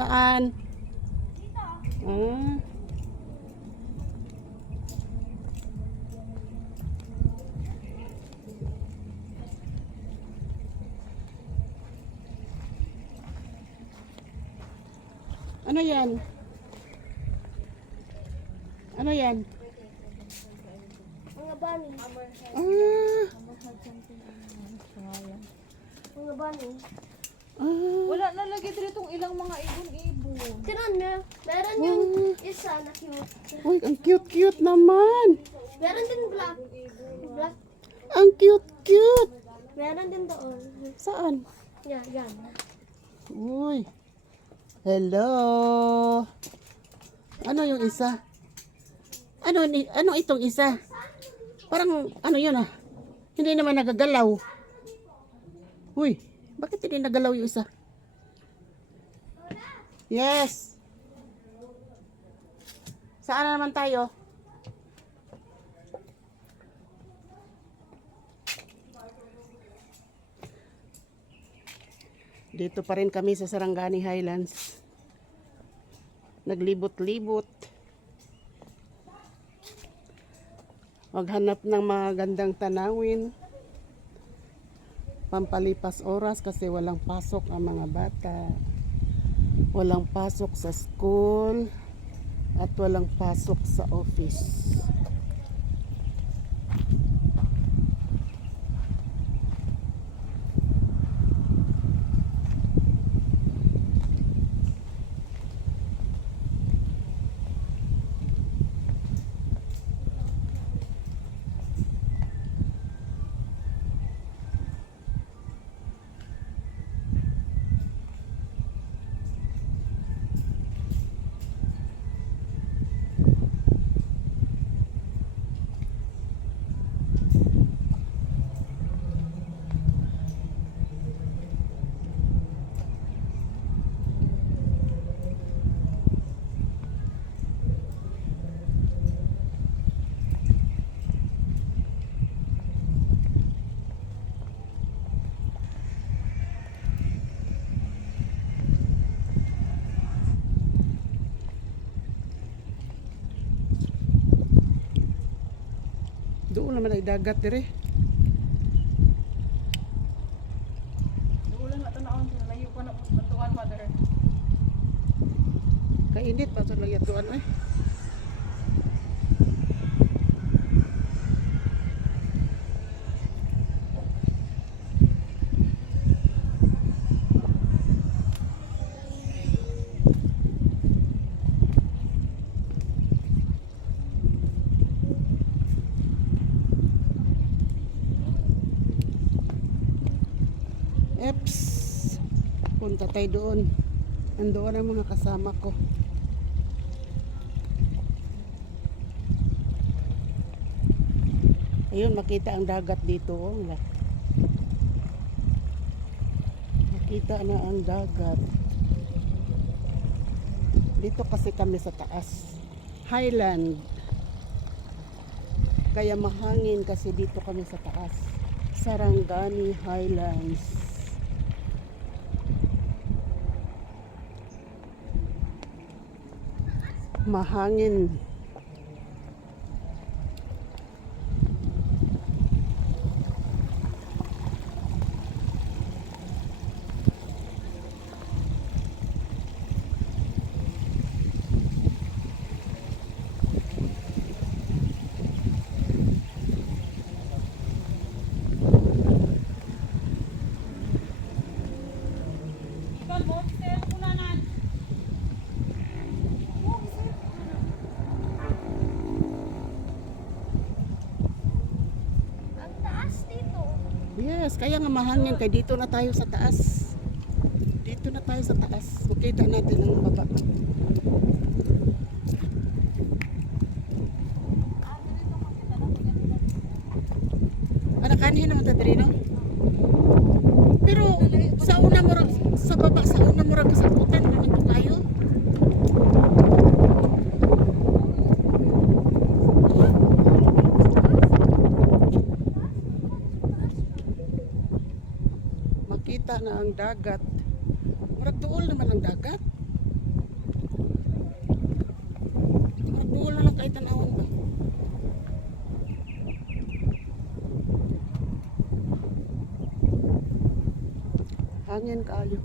Saan? Ah. Ano yan? Ano yan? Mga bunny. Ah, Mga bunny. ah. Wala na lagi dito ilang mga ibon-ibon. Tinan mo, meron yung isa na cute. Uy, ang cute-cute naman. Meron din black. Black. Ang cute-cute. Meron din doon. Saan? Yan, yan. Uy. Hello. Ano yung isa? Ano ni ano itong isa? Parang ano yun ah. Hindi naman nagagalaw. Uy, bakit hindi nagalaw yung isa? Yes. Saan na naman tayo? Dito pa rin kami sa Sarangani Highlands. Naglibot-libot. Maghanap ng mga gandang tanawin. Pampalipas oras kasi walang pasok ang mga bata. Walang pasok sa school at walang pasok sa office. Doon naman ay dagat dire. Doon lang ito naon sa layo pa na batuan mother. Kainit pa sa lagyan eh. Punta tayo doon. Andoon ang mga kasama ko. Ayun, makita ang dagat dito. Oh. Makita na ang dagat. Dito kasi kami sa taas. Highland. Kaya mahangin kasi dito kami sa taas. Sarangani Highlands. Mahangin. Ikan mo, sir, kunanan. Ang taas dito. Yes, kaya nga mahangin kay dito na tayo sa taas. Dito na tayo sa taas. Makita natin ang baba. ang dagat. Murag duol naman ang dagat. Murag duol na lang kahit tanawang ba? Hangin kayo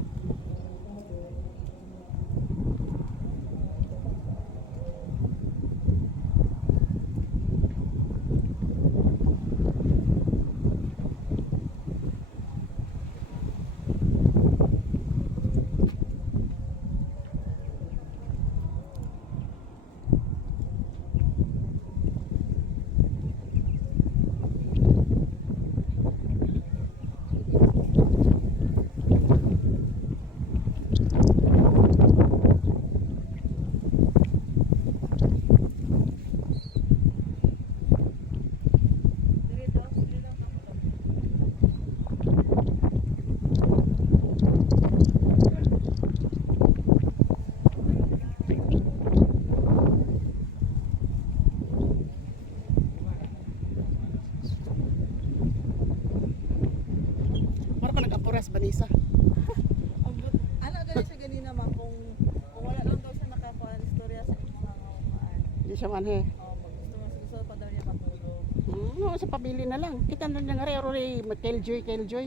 siya manhe. Oh, pag gusto mo gusto pa daw niya matulog. Hmm, no, sa pabili na lang. Kita na nga rin, rin, killjoy, killjoy.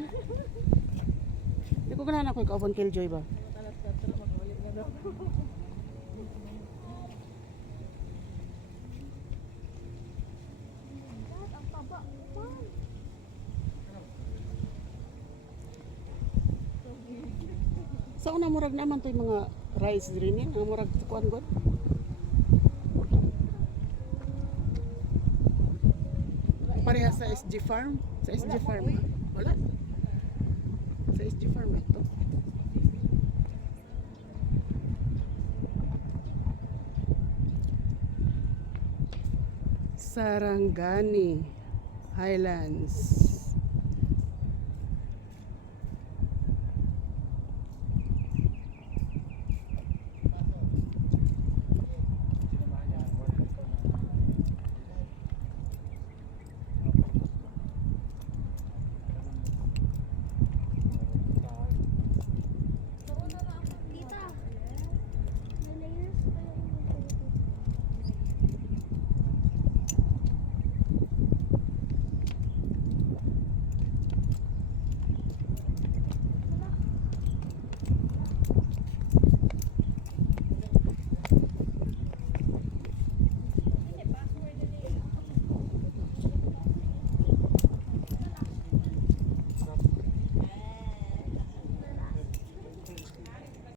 Hindi ko ganahan ako ikaw killjoy ba? Man. Sa una murag naman to yung mga rice din yan, ang murag kuan god. Pareha sa SG Farm. Sa SG Farm. ha? Wala. Sa SG Farm ito. Sarangani Highlands.